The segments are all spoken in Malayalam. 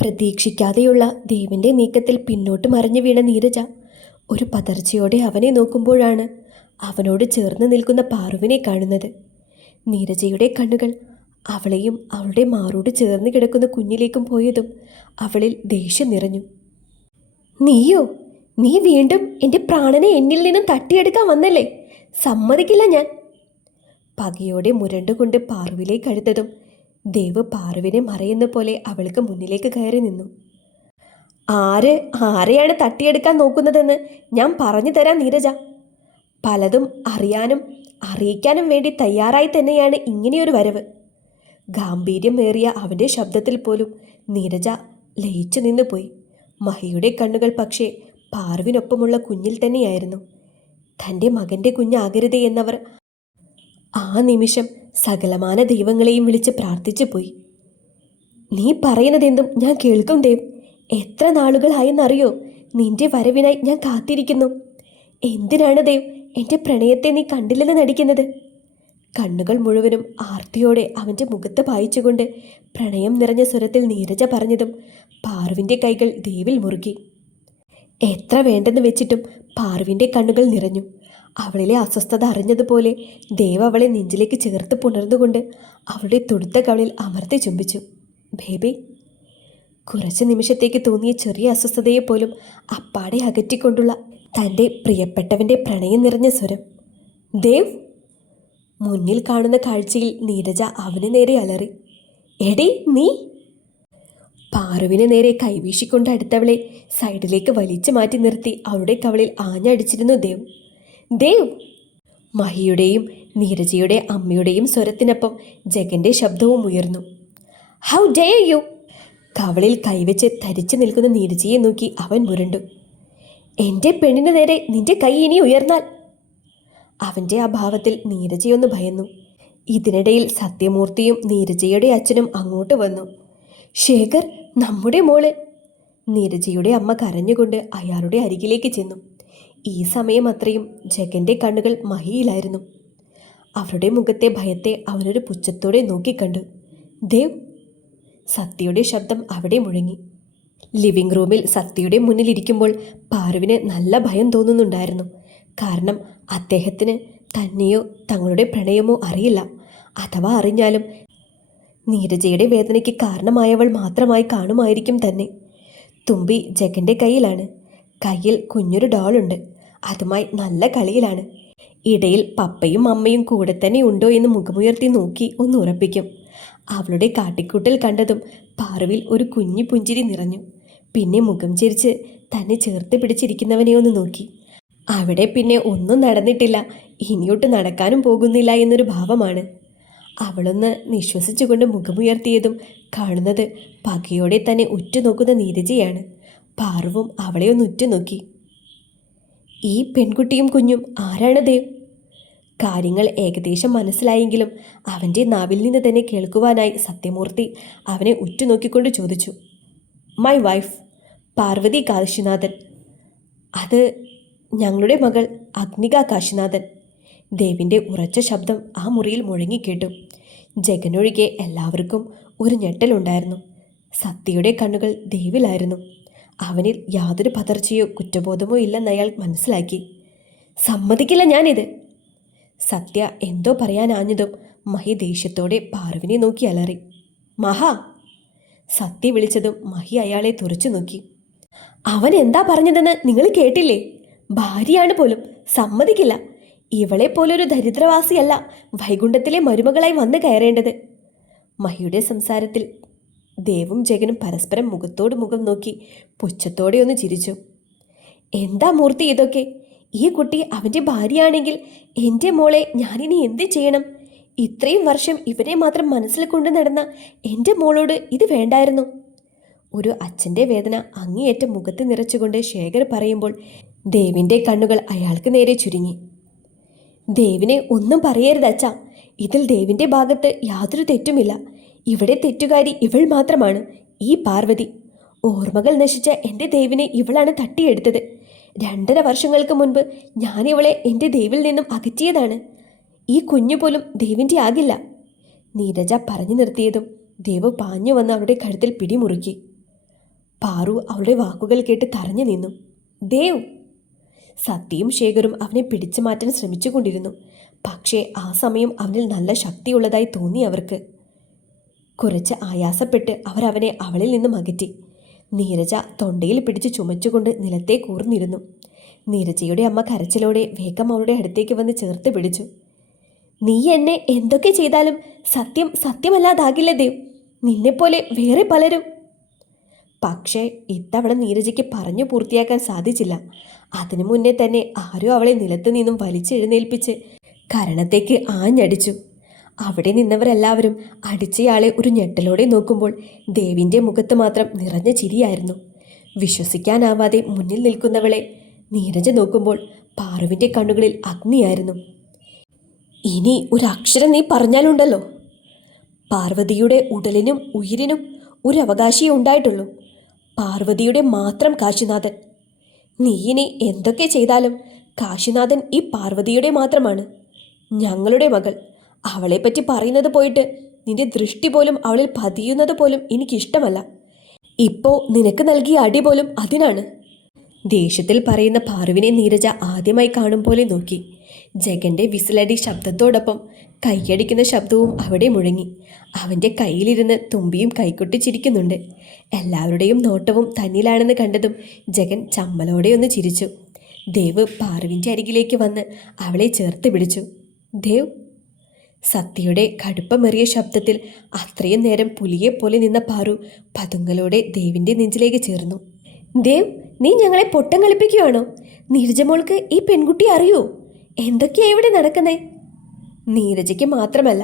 പ്രതീക്ഷിക്കാതെയുള്ള ദേവിൻ്റെ നീക്കത്തിൽ പിന്നോട്ട് മറിഞ്ഞു വീണ നീരജ ഒരു പതർച്ചയോടെ അവനെ നോക്കുമ്പോഴാണ് അവനോട് ചേർന്ന് നിൽക്കുന്ന പാറുവിനെ കാണുന്നത്. നീരജയുടെ കണ്ണുകൾ അവളെയും അവളുടെ മാറോട് ചേർന്ന് കിടക്കുന്ന കുഞ്ഞിലേക്കും പോയതും അവളിൽ ദേഷ്യം നിറഞ്ഞു. നീയോ? നീ വീണ്ടും എൻ്റെ പ്രാണനെ എന്നിൽ നിന്നും തട്ടിയെടുക്കാൻ വന്നല്ലേ? സമ്മതിക്കില്ല ഞാൻ. പകയോടെ മുരണ്ടുകൊണ്ട് പാറുവിലേക്ക് അടുത്തതും ദേവ് പാറുവിനെ മറയുന്ന പോലെ അവൾക്ക് മുന്നിലേക്ക് കയറി നിന്നു. ആരെയാണ് തട്ടിയെടുക്കാൻ നോക്കുന്നതെന്ന് ഞാൻ പറഞ്ഞു തരാം നീരജ. പലതും അറിയാനും അറിയിക്കാനും വേണ്ടി തയ്യാറായി തന്നെയാണ് ഇങ്ങനെയൊരു വരവ്. ഗാംഭീര്യമേറിയ അവൻ്റെ ശബ്ദത്തിൽ പോലും നീരജ ലയിച്ചു നിന്നുപോയി. മഹിയുടെ കണ്ണുകൾ പക്ഷേ പാറുവിനൊപ്പമുള്ള കുഞ്ഞിൽ തന്നെയായിരുന്നു. തൻ്റെ മകൻ്റെ കുഞ്ഞാകരുതേ എന്നവർ ആ നിമിഷം സകലമാന ദൈവങ്ങളെയും വിളിച്ച് പ്രാർത്ഥിച്ചു പോയി. നീ പറയുന്നതെന്തും ഞാൻ കേൾക്കും ദേവ്. എത്ര നാളുകളായെന്നറിയോ നിന്റെ വരവിനായി ഞാൻ കാത്തിരിക്കുന്നു. എന്തിനാണ് ദേവ് എൻ്റെ പ്രണയത്തെ നീ കണ്ടില്ലെന്ന് നടിക്കുന്നത്? കണ്ണുകൾ മുഴുവനും ആർത്തിയോടെ അവൻ്റെ മുഖത്ത് പായിച്ചുകൊണ്ട് പ്രണയം നിറഞ്ഞ സ്വരത്തിൽ നീരജ പറഞ്ഞതും പാറുവിൻ്റെ കൈകൾ ദേവിൽ മുറുകി. എത്ര വേണ്ടെന്ന് വെച്ചിട്ടും പാറുവിൻ്റെ കണ്ണുകൾ നിറഞ്ഞു. അവളിലെ അസ്വസ്ഥത അറിഞ്ഞതുപോലെ ദേവ് അവളെ നെഞ്ചിലേക്ക് ചേർത്ത് പുണർന്നുകൊണ്ട് അവളുടെ തുടുത്ത കവളിൽ അമർത്തി ചുംബിച്ചു. ബേബി. കുറച്ച് നിമിഷത്തേക്ക് തോന്നിയ ചെറിയ അസ്വസ്ഥതയെപ്പോലും അപ്പാടെ അകറ്റിക്കൊണ്ടുള്ള തൻ്റെ പ്രിയപ്പെട്ടവൻ്റെ പ്രണയം നിറഞ്ഞ സ്വരം. ദേവ്. മുന്നിൽ കാണുന്ന കാഴ്ചയിൽ നീരജ അവന് നേരെ അലറി. എടേ നീ! പാറുവിന് നേരെ കൈവീശിക്കൊണ്ട് അടുത്തവളെ സൈഡിലേക്ക് വലിച്ചു മാറ്റി നിർത്തി അവളുടെ കവളിൽ ആഞ്ഞടിച്ചിരുന്നു ദേവ്. ദേവ്! മഹിയുടെയും നീരജയുടെ അമ്മയുടെയും സ്വരത്തിനൊപ്പം ജഗൻ്റെ ശബ്ദവും ഉയർന്നു. How dare you! കവളിൽ കൈവച്ച് ധരിച്ചു നിൽക്കുന്ന നീരജയെ നോക്കി അവൻ മുരണ്ടു. എൻ്റെ പെണ്ണിന് നേരെ നിന്റെ കൈ ഇനി ഉയർന്നാൽ! അവൻ്റെ ആ ഭാവത്തിൽ നീരജയൊന്ന് ഭയന്നു. ഇതിനിടയിൽ സത്യമൂർത്തിയും നീരജയുടെ അച്ഛനും അങ്ങോട്ട് വന്നു. ശേഖർ, നമ്മുടെ മോള്! നീരജയുടെ അമ്മ കരഞ്ഞുകൊണ്ട് അയാളുടെ അരികിലേക്ക് ചെന്നു. ഈ സമയം അത്രയും ജഗൻ്റെ കണ്ണുകൾ മഹിയിലായിരുന്നു. അവരുടെ മുഖത്തെ ഭയത്തെ അവനൊരു പുച്ഛത്തോടെ നോക്കിക്കണ്ടു. ദേവ്! സത്യയുടെ ശബ്ദം അവിടെ മുഴങ്ങി. ലിവിംഗ് റൂമിൽ സത്യയുടെ മുന്നിലിരിക്കുമ്പോൾ പാറുവിന് നല്ല ഭയം തോന്നുന്നുണ്ടായിരുന്നു. കാരണം അദ്ദേഹത്തിന് തന്നെയോ തങ്ങളുടെ പ്രണയമോ അറിയില്ല. അഥവാ അറിഞ്ഞാലും നീരജയുടെ വേദനയ്ക്ക് കാരണമായവൾ മാത്രമായി കാണുമായിരിക്കും തന്നെ. തുമ്പി ജഗൻ്റെ കയ്യിലാണ്. കയ്യിൽ കുഞ്ഞൊരു ഡോളുണ്ട്. അതുമായി നല്ല കളിയിലാണ്. ഇടയിൽ പപ്പയും അമ്മയും കൂടെ തന്നെ ഉണ്ടോ എന്ന് മുഖമുയർത്തി നോക്കി ഒന്ന് ഉറപ്പിക്കും. അവളുടെ കാട്ടിക്കൂട്ടൽ കണ്ടതും പാറുവിൽ ഒരു കുഞ്ഞു പുഞ്ചിരി നിറഞ്ഞു. പിന്നെ മുഖം ചിരിച്ച് തന്നെ ചേർത്ത് പിടിച്ചിരിക്കുന്നവനെ ഒന്ന് നോക്കി. അവിടെ പിന്നെ ഒന്നും നടന്നിട്ടില്ല, ഇനിയോട്ട് നടക്കാനും പോകുന്നില്ല എന്നൊരു ഭാവമാണ്. അവളൊന്ന് നിശ്വസിച്ചുകൊണ്ട് മുഖമുയർത്തിയതും കാണുന്നത് പകയോടെ തന്നെ ഉറ്റുനോക്കുന്ന നീരജയാണ്. പാറുവും അവളെ ഒന്ന് ഉറ്റുനോക്കി. ഈ പെൺകുട്ടിയും കുഞ്ഞും ആരാണ് ദേവ്? കാര്യങ്ങൾ ഏകദേശം മനസ്സിലായെങ്കിലും അവൻ്റെ നാവിൽ നിന്ന് തന്നെ കേൾക്കുവാനായി സത്യമൂർത്തി അവനെ ഉറ്റുനോക്കിക്കൊണ്ട് ചോദിച്ചു. My wife, Parvathi Kasinathan. അത് ഞങ്ങളുടെ മകൾ അഗ്നിക കാശിനാഥൻ. ദേവിൻ്റെ ഉറച്ച ശബ്ദം ആ മുറിയിൽ മുഴങ്ങിക്കേട്ടു. ജഗനൊഴികെ എല്ലാവർക്കും ഒരു ഞെട്ടലുണ്ടായിരുന്നു. സത്യയുടെ കണ്ണുകൾ ദേവിലായിരുന്നു. അവനിൽ യാതൊരു പതർച്ചയോ കുറ്റബോധമോ ഇല്ലെന്ന് അയാൾ മനസ്സിലാക്കി. സമ്മതിക്കില്ല ഞാനിത്! സത്യ എന്തോ പറയാനാഞ്ഞതും മഹി ദേഷ്യത്തോടെ പാറുവിനെ നോക്കി അലറി. മഹാ! സത്യ വിളിച്ചതും മഹി അയാളെ തുറച്ചു നോക്കി. അവൻ എന്താ പറഞ്ഞതെന്ന് നിങ്ങൾ കേട്ടില്ലേ? ഭാര്യയാണ് പോലും. സമ്മതിക്കില്ല. ഇവളെ പോലൊരു ദരിദ്രവാസിയല്ല വൈകുണ്ഠത്തിലെ മരുമകളായി വന്നു കയറേണ്ടത്. മഹിയുടെ സംസാരത്തിൽ ദേവും ജഗനും പരസ്പരം മുഖത്തോട് മുഖം നോക്കി പുച്ഛത്തോടെ ഒന്ന് ചിരിച്ചു. എന്താ മൂർത്തി ഇതൊക്കെ? ഈ കുട്ടി അവൻ്റെ ഭാര്യയാണെങ്കിൽ എൻ്റെ മോളെ ഞാനിനി എന്ത് ചെയ്യണം? ഇത്രയും വർഷം ഇവനെ മാത്രം മനസ്സിൽ കൊണ്ടു നടന്ന എൻ്റെ മോളോട് ഇത് വേണ്ടായിരുന്നു. ഒരു അച്ഛൻ്റെ വേദന അങ്ങേയറ്റം മുഖത്ത് നിറച്ചുകൊണ്ട് ശേഖർ പറയുമ്പോൾ ദേവിൻ്റെ കണ്ണുകൾ അയാൾക്ക് നേരെ ചുരുങ്ങി. ദേവിനെ ഒന്നും പറയരുത് അച്ഛാ. ഇതിൽ ദേവിൻ്റെ ഭാഗത്ത് യാതൊരു തെറ്റുമില്ല. ഇവിടെ തെറ്റുകാരി ഇവൾ മാത്രമാണ്, ഈ പാർവതി. ഓർമ്മകൾ നശിച്ച എൻ്റെ ദേവിനെ ഇവളാണ് തട്ടിയെടുത്തത്. 2.5 വർഷങ്ങൾക്ക് മുൻപ് ഞാനിവളെ എൻ്റെ ദേവിൽ നിന്നും അകറ്റിയതാണ്. ഈ കുഞ്ഞു പോലും ദേവിൻ്റെ ആകില്ല. നീരജ പറഞ്ഞു നിർത്തിയതും ദേവ് പാഞ്ഞു വന്ന് അവളുടെ കഴുത്തിൽ പിടിമുറുക്കി. പാറു അവളുടെ വാക്കുകൾ കേട്ട് തറഞ്ഞു നിന്നു. ദേവ്! സത്യയും ശേഖരും അവനെ പിടിച്ചു മാറ്റാൻ ശ്രമിച്ചുകൊണ്ടിരുന്നു. പക്ഷേ ആ സമയം അവനിൽ നല്ല ശക്തിയുള്ളതായി തോന്നി അവർക്ക്. കുറച്ച് ആയാസപ്പെട്ട് അവരവനെ അവളിൽ നിന്നും അകറ്റി. നീരജ തൊണ്ടയിൽ പിടിച്ച് ചുമച്ചുകൊണ്ട് നിലത്തെ കൂർന്നിരുന്നു. നീരജയുടെ അമ്മ കരച്ചിലോടെ വേഗം അവളുടെ അടുത്തേക്ക് വന്ന് ചേർത്ത് പിടിച്ചു. നീ എന്നെ എന്തൊക്കെ ചെയ്താലും സത്യം സത്യമല്ലാതാകില്ല ദേവ്. നിന്നെപ്പോലെ വേറെ പലരും. പക്ഷേ ഇത്തവണ നീരജയ്ക്ക് പറഞ്ഞു പൂർത്തിയാക്കാൻ സാധിച്ചില്ല. അതിനു മുന്നേ തന്നെ ആരോ അവളെ നിലത്തു നിന്നും വലിച്ചെഴുന്നേൽപ്പിച്ച് കരണത്തേക്ക് ആഞ്ഞടിച്ചു. അവിടെ നിന്നവരെല്ലാവരും അടിച്ചയാളെ ഒരു ഞെട്ടലോടെ നോക്കുമ്പോൾ ദേവിൻ്റെ മുഖത്ത് മാത്രം നിറഞ്ഞ ചിരിയായിരുന്നു. വിശ്വസിക്കാനാവാതെ മുന്നിൽ നിൽക്കുന്നവളെ നീരജ നോക്കുമ്പോൾ പാറുവിൻ്റെ കണ്ണുകളിൽ അഗ്നിയായിരുന്നു. ഇനി ഒരക്ഷരം നീ പറഞ്ഞാലുണ്ടല്ലോ, പാർവതിയുടെ ഉടലിനും ഉയിരിനും ഒരു അവകാശിയേ ഉണ്ടായിട്ടുള്ളൂ. പാർവതിയുടെ മാത്രം കാശിനാഥൻ. നീ ഇനി എന്തൊക്കെ ചെയ്താലും കാശിനാഥൻ ഈ പാർവതിയുടെ മാത്രമാണ്. ഞങ്ങളുടെ മകൾ. അവളെപ്പറ്റി പറയുന്നത് പോയിട്ട് നിന്റെ ദൃഷ്ടി പോലും അവളിൽ പതിയുന്നത് പോലും എനിക്കിഷ്ടമല്ല. ഇപ്പോൾ നിനക്ക് നൽകിയ അടി പോലും അതിനാണ്. ദേഷ്യത്തിൽ പറയുന്ന പാറുവിനെ നീരജ ആദ്യമായി കാണും പോലെ നോക്കി. ജഗന്റെ വിസിലടി ശബ്ദത്തോടൊപ്പം കൈയടിക്കുന്ന ശബ്ദവും അവിടെ മുഴങ്ങി. അവൻ്റെ കയ്യിലിരുന്ന് തുമ്പിയും കൈകൊട്ടി ചിരിക്കുന്നുണ്ട്. എല്ലാവരുടെയും നോട്ടവും തന്നിലാണെന്ന് കണ്ടതും ജഗൻ ചമ്മലോടെ ഒന്ന് ചിരിച്ചു. ദേവ് പാറുവിൻ്റെ അരികിലേക്ക് വന്ന് അവളെ ചേർത്ത് പിടിച്ചു. ദേവ്! സത്യയുടെ കടുപ്പമേറിയ ശബ്ദത്തിൽ അത്രയും നേരം പുലിയെപ്പോലെ നിന്ന പാറു പതുങ്ങലോടെ ദേവിൻ്റെ നെഞ്ചിലേക്ക് ചേർന്നു. ദേവ്, നീ ഞങ്ങളെ പൊട്ടം കളിപ്പിക്കുകയാണോ? നീരജമോൾക്ക് ഈ പെൺകുട്ടി അറിയോ? എന്തൊക്കെയാ ഇവിടെ നടക്കുന്നേ? നീരജയ്ക്ക് മാത്രമല്ല,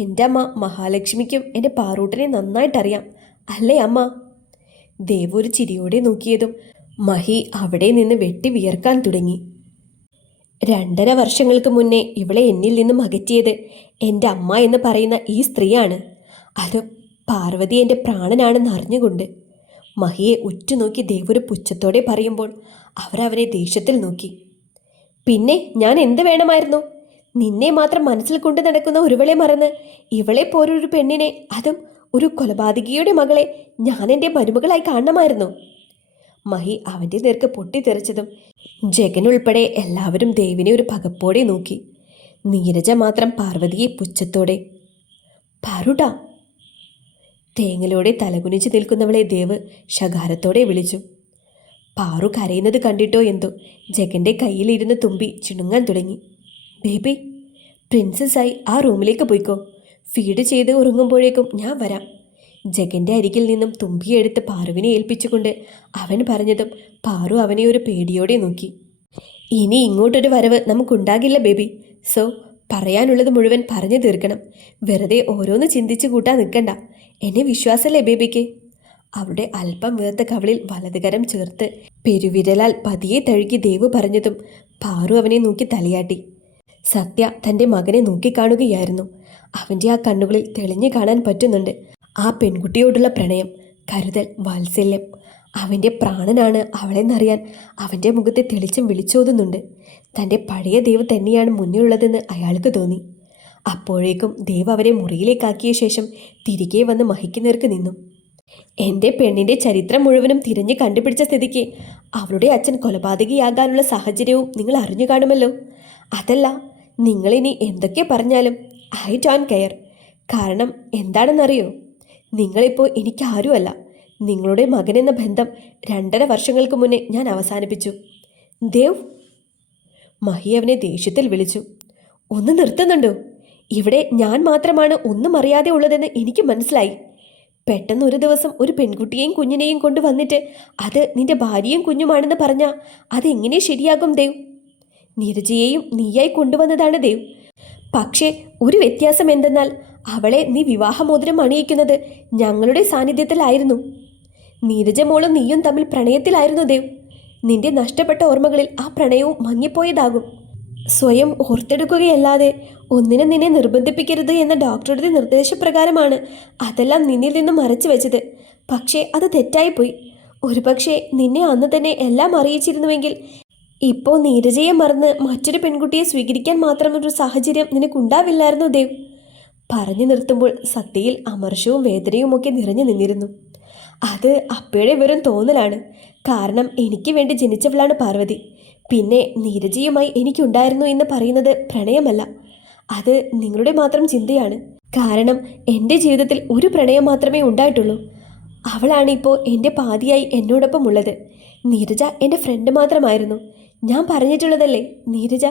എൻ്റെ അമ്മ മഹാലക്ഷ്മിക്കും എൻ്റെ പാറൂട്ടനെ നന്നായിട്ടറിയാം, അല്ലേ അമ്മ? ദേവ് ഒരു ചിരിയോടെ നോക്കിയതും മഹി അവിടെ നിന്ന് വെട്ടി വിയർക്കാൻ തുടങ്ങി. 2.5 വർഷങ്ങൾക്ക് മുന്നേ ഇവളെ എന്നിൽ നിന്നും അകറ്റിയത് എൻ്റെ അമ്മ എന്ന് പറയുന്ന ഈ സ്ത്രീയാണ്. അത് പാർവതി എൻ്റെ പ്രാണനാണെന്ന് അറിഞ്ഞുകൊണ്ട്. മഹിയെ ഉറ്റുനോക്കി ദേവ് ഒരു പുച്ഛത്തോടെ പറയുമ്പോൾ അവരവനെ ദേഷ്യത്തിൽ നോക്കി. പിന്നെ ഞാൻ എന്ത് വേണമായിരുന്നു? നിന്നെ മാത്രം മനസ്സിൽ കൊണ്ടു നടക്കുന്ന ഒരുവളെ മറന്ന് ഇവളെ പോലൊരു പെണ്ണിനെ, അതും ഒരു കൊലപാതകിയുടെ മകളെ, ഞാൻ എൻ്റെ മരുമകളായി കാണണമായിരുന്നു. മഹി അവൻ്റെ നേർക്ക് പൊട്ടിത്തെറിച്ചതും ജഗൻ ഉൾപ്പെടെ എല്ലാവരും ദേവിനെ ഒരു പകപ്പോടെ നോക്കി. നീരജ മാത്രം പാർവതിയെ പുച്ഛത്തോടെ. പാറുടാ! തേങ്ങലോടെ തലകുനിച്ച് നിൽക്കുന്നവളെ ദേവ് ശകാരത്തോടെ വിളിച്ചു. പാറു കരയുന്നത് കണ്ടിട്ടോ എന്തോ ജഗൻ്റെ കയ്യിലിരുന്ന് തുമ്പി ചിണുങ്ങാൻ തുടങ്ങി. ബേബി, പ്രിൻസസ്സായി ആ റൂമിലേക്ക് പോയിക്കോ. ഫീഡ് ചെയ്ത് ഉറങ്ങുമ്പോഴേക്കും ഞാൻ വരാം. ജഗൻ്റെ അരികിൽ നിന്നും തുമ്പിയെടുത്ത് പാറുവിനെ ഏൽപ്പിച്ചുകൊണ്ട് അവൻ പറഞ്ഞതും പാറു അവനെ ഒരു പേടിയോടെ നോക്കി. ഇനി ഇങ്ങോട്ടൊരു വരവ് നമുക്കുണ്ടാകില്ല ബേബി. സോ പറയാനുള്ളത് മുഴുവൻ പറഞ്ഞു തീർക്കണം. വെറുതെ ഓരോന്ന് ചിന്തിച്ചു കൂട്ടാൻ നിൽക്കണ്ട. എന്നെ വിശ്വാസമല്ലേ ബേബിക്ക്? അവിടെ അല്പം വേർത്ത കവളിൽ വലതുകരം ചേർത്ത് പെരുവിരലാൽ പതിയെ തഴുകി ദേവ് പറഞ്ഞതും പാറു അവനെ നോക്കി തലയാട്ടി. സത്യ തൻ്റെ മകനെ നോക്കിക്കാണുകയായിരുന്നു. അവൻ്റെ ആ കണ്ണുകളിൽ തെളിഞ്ഞു കാണാൻ പറ്റുന്നുണ്ട് ആ പെൺകുട്ടിയോടുള്ള പ്രണയം, കരുതൽ, വാത്സല്യം. അവൻ്റെ പ്രാണനാണ് അവളെന്നറിയാൻ അവൻ്റെ മുഖത്തെ തെളിച്ചം വിളിച്ചോതുന്നുണ്ട്. തൻ്റെ പഴയ ദേവ് തന്നെയാണ് മുന്നിലുള്ളതെന്ന് അയാൾക്ക് തോന്നി. അപ്പോഴേക്കും ദേവ് അവരെ മുറിയിലേക്കാക്കിയ ശേഷം തിരികെ വന്ന് മഹിക്ക് നേർക്ക് നിന്നു. എൻ്റെ പെണ്ണിൻ്റെ ചരിത്രം മുഴുവനും തിരഞ്ഞ് കണ്ടുപിടിച്ച സ്ഥിതിക്ക് അവളുടെ അച്ഛൻ കൊലപാതകിയാകാനുള്ള സാഹചര്യവും നിങ്ങൾ അറിഞ്ഞു കാണുമല്ലോ. അതല്ല, നിങ്ങളിനി എന്തൊക്കെ പറഞ്ഞാലും ഐ ഡോണ്ട് കെയർ. കാരണം എന്താണെന്നറിയോ? നിങ്ങളിപ്പോൾ എനിക്കാരുമല്ല. നിങ്ങളുടെ മകനെന്ന ബന്ധം 2.5 വർഷങ്ങൾക്ക് മുന്നേ ഞാൻ അവസാനിപ്പിച്ചു. ദേവ്! മഹി അവനെ ദേഷ്യത്തിൽ വിളിച്ചു. ഒന്ന് നിർത്തുന്നുണ്ടോ? ഇവിടെ ഞാൻ മാത്രമാണ് ഒന്നും അറിയാതെ ഉള്ളതെന്ന് എനിക്ക് മനസ്സിലായി. പെട്ടെന്ന് ഒരു ദിവസം ഒരു പെൺകുട്ടിയെയും കുഞ്ഞിനെയും കൊണ്ടുവന്നിട്ട് അത് നിന്റെ ഭാര്യയും കുഞ്ഞുമാണെന്ന് പറഞ്ഞാൽ അതെങ്ങനെ ശരിയാകും ദേവ്? നീരജയെയും നീയായി കൊണ്ടുവന്നതാണ് ദേവ്. പക്ഷേ ഒരു വ്യത്യാസം എന്തെന്നാൽ അവളെ നീ വിവാഹമോതിരം അണിയിക്കുന്നത് ഞങ്ങളുടെ സാന്നിധ്യത്തിലായിരുന്നു. നീരജ മോളും നീയും തമ്മിൽ പ്രണയത്തിലായിരുന്നു ദേവ്. നിന്റെ നഷ്ടപ്പെട്ട ഓർമ്മകളിൽ ആ പ്രണയവും മങ്ങിപ്പോയതാകും. സ്വയം ഓർത്തെടുക്കുകയല്ലാതെ ഒന്നിനും നിന്നെ നിർബന്ധിപ്പിക്കരുത് എന്ന ഡോക്ടറുടെ നിർദ്ദേശപ്രകാരമാണ് അതെല്ലാം നിന്നിൽ നിന്നും മറച്ചു വെച്ചത്. പക്ഷേ അത് തെറ്റായിപ്പോയി. ഒരുപക്ഷെ നിന്നെ അന്ന് തന്നെ എല്ലാം അറിയിച്ചിരുന്നുവെങ്കിൽ ഇപ്പോൾ നീരജയെ മറന്ന് മറ്റൊരു പെൺകുട്ടിയെ സ്വീകരിക്കാൻ മാത്രമൊരു സാഹചര്യം നിനക്കുണ്ടാവില്ലായിരുന്നു ദേവ്. പറഞ്ഞു നിർത്തുമ്പോൾ സത്യയിൽ അമർഷവും വേദനയുമൊക്കെ നിറഞ്ഞു നിന്നിരുന്നു. അത് അപ്പയുടെ വെറും തോന്നലാണ്. കാരണം എനിക്ക് വേണ്ടി ജനിച്ചവളാണ് പാർവതി. പിന്നെ നീരജയുമായി എനിക്കുണ്ടായിരുന്നു എന്ന് പറയുന്നത് പ്രണയമല്ല, അത് നിങ്ങളുടെ മാത്രം ചിന്തയാണ്. കാരണം എൻ്റെ ജീവിതത്തിൽ ഒരു പ്രണയം മാത്രമേ ഉണ്ടായിട്ടുള്ളൂ. അവളാണ് ഇപ്പോൾ എൻ്റെ പാതിയായി എന്നോടൊപ്പം ഉള്ളത്. നീരജ എൻ്റെ ഫ്രണ്ട് മാത്രമായിരുന്നു. ഞാൻ പറഞ്ഞിട്ടുള്ളതല്ലേ നീരജ,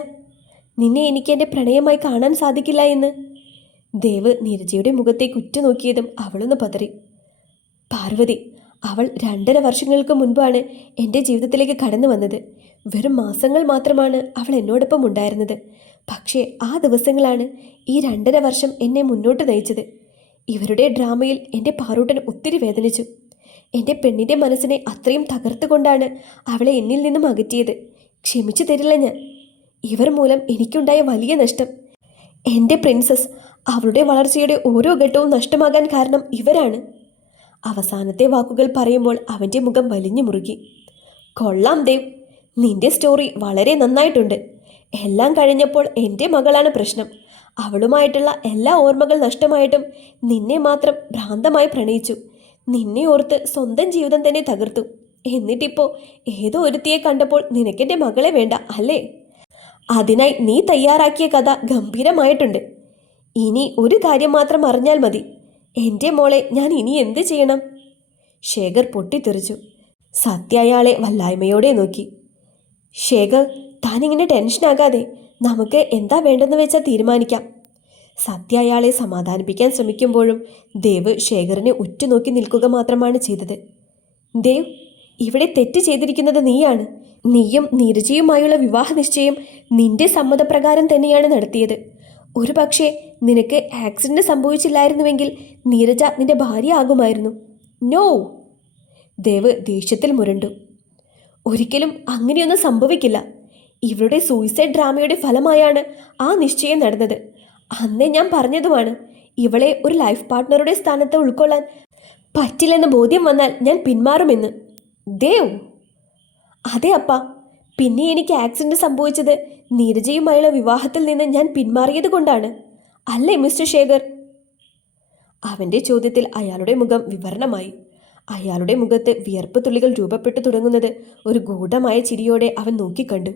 നിന്നെ എനിക്ക് എൻ്റെ പ്രണയമായി കാണാൻ സാധിക്കില്ല എന്ന്. ദേവ് നീരജയുടെ മുഖത്തേക്ക് ഉറ്റുനോക്കിയതും അവളൊന്ന് പതറി. പാർവതി, അവൾ 2.5 വർഷങ്ങൾക്ക് മുൻപാണ് എൻ്റെ ജീവിതത്തിലേക്ക് കടന്നു വന്നത്. വെറും മാസങ്ങൾ മാത്രമാണ് അവൾ എന്നോടൊപ്പം ഉണ്ടായിരുന്നത്. പക്ഷേ ആ ദിവസങ്ങളാണ് ഈ 2.5 വർഷം എന്നെ മുന്നോട്ട് നയിച്ചത്. ഇവരുടെ ഡ്രാമയിൽ എൻ്റെ പാറൂട്ടൻ ഒത്തിരി വേദനിച്ചു. എൻ്റെ പെണ്ണിൻ്റെ മനസ്സിനെ അത്രയും തകർത്തുകൊണ്ടാണ് അവളെ എന്നിൽ നിന്നും അകറ്റിയത്. ക്ഷമിച്ചു തരില്ല ഞാൻ. ഇവർ മൂലം എനിക്കുണ്ടായ വലിയ നഷ്ടം. എൻ്റെ പ്രിൻസസ്, അവളുടെ വളർച്ചയുടെ ഓരോ ഘട്ടവും നഷ്ടമാകാൻ കാരണം ഇവരാണ്. അവസാനത്തെ വാക്കുകൾ പറയുമ്പോൾ അവൻ്റെ മുഖം വലിഞ്ഞു മുറുകി. കൊള്ളാം ദേവ്, നിന്റെ സ്റ്റോറി വളരെ നന്നായിട്ടുണ്ട്. എല്ലാം കഴിഞ്ഞപ്പോൾ എൻ്റെ മകളാണ് പ്രശ്നം. അവളുമായിട്ടുള്ള എല്ലാ ഓർമ്മകൾ നഷ്ടമായിട്ടും നിന്നെ മാത്രം ഭ്രാന്തമായി പ്രണയിച്ചു. നിന്നെ ഓർത്ത് സ്വന്തം ജീവിതം തന്നെ തകർത്തു. എന്നിട്ടിപ്പോൾ ഏതോ ഒരുത്തിയെ കണ്ടപ്പോൾ നിനക്കെൻ്റെ മകളെ വേണ്ട അല്ലേ? അതിനായി നീ തയ്യാറാക്കിയ കഥ ഗംഭീരമായിട്ടുണ്ട്. ഇനി ഒരു കാര്യം മാത്രം അറിഞ്ഞാൽ മതി. എൻ്റെ മോളെ ഞാൻ ഇനി എന്ത് ചെയ്യണം? ശേഖർ പൊട്ടിത്തെറിച്ചു. സത്യ അയാളെ വല്ലായ്മയോടെ നോക്കി. ശേഖർ, താനിങ്ങനെ ടെൻഷനാകാതെ, നമുക്ക് എന്താ വേണ്ടെന്ന് വെച്ചാൽ തീരുമാനിക്കാം. സത്യ അയാളെ സമാധാനിപ്പിക്കാൻ ശ്രമിക്കുമ്പോഴും ദേവ് ശേഖറിനെ ഉറ്റുനോക്കി നിൽക്കുക മാത്രമാണ് ചെയ്തത്. ദേവ്, ഇവിടെ തെറ്റ് ചെയ്തിരിക്കുന്നത് നീയാണ്. നീയും നീരജയുമായുള്ള വിവാഹ നിശ്ചയം നിന്റെ സമ്മതപ്രകാരം തന്നെയാണ് നടത്തിയത്. ഒരു പക്ഷേ നിനക്ക് ആക്സിഡന്റ് സംഭവിച്ചില്ലായിരുന്നുവെങ്കിൽ നീരജ നിന്റെ ഭാര്യ ആകുമായിരുന്നു. നോ! ദേവ് ദേഷ്യത്തിൽ മുരണ്ടു. ഒരിക്കലും അങ്ങനെയൊന്നും സംഭവിക്കില്ല. ഇവരുടെ സൂയിസൈഡ് ഡ്രാമയുടെ ഫലമായാണ് ആ നിശ്ചയം നടന്നത്. അന്നേ ഞാൻ പറഞ്ഞതുമാണ്, ഇവളെ ഒരു ലൈഫ് പാർട്ട്ണറുടെ സ്ഥാനത്ത് ഉൾക്കൊള്ളാൻ പറ്റില്ലെന്ന് ബോധ്യം വന്നാൽ ഞാൻ പിന്മാറുമെന്ന്. ദേവ്! അതെ അപ്പ, പിന്നെ എനിക്ക് ആക്സിഡന്റ് സംഭവിച്ചത് നീരജയുമായുള്ള വിവാഹത്തിൽ നിന്ന് ഞാൻ പിന്മാറിയത് കൊണ്ടാണ് അല്ലേ മിസ്റ്റർ ശേഖർ? അവൻ്റെ ചോദ്യത്തിൽ അയാളുടെ മുഖം വിവരണമായി. അയാളുടെ മുഖത്ത് വിയർപ്പ് തുള്ളികൾ രൂപപ്പെട്ടു തുടങ്ങുന്നത് ഒരു ഗൂഢമായ ചിരിയോടെ അവൻ നോക്കിക്കണ്ടു.